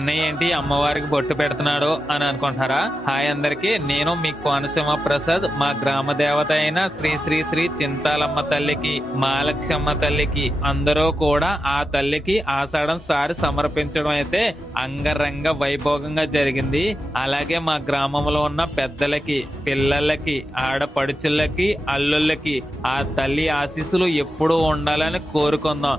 అన్నయ్య ఏంటి అమ్మవారికి బొట్టు పెడుతున్నాడు అని అనుకుంటున్నారా? హాయ్ అందరికి, నేను మీ కోనసీమ ప్రసాద్. మా గ్రామ దేవత అయిన శ్రీ శ్రీ శ్రీ చింతాలమ్మ తల్లికి, మహాలక్ష్మ తల్లికి అందరూ కూడా ఆ తల్లికి ఆషాఢం సారి సమర్పించడం అయితే అంగరంగ వైభోగంగా జరిగింది. అలాగే మా గ్రామంలో ఉన్న పెద్దలకి, పిల్లలకి, ఆడపడుచులకి, అల్లుళ్ళకి ఆ తల్లి ఆశీస్సులు ఎప్పుడూ ఉండాలని కోరుకుందాం.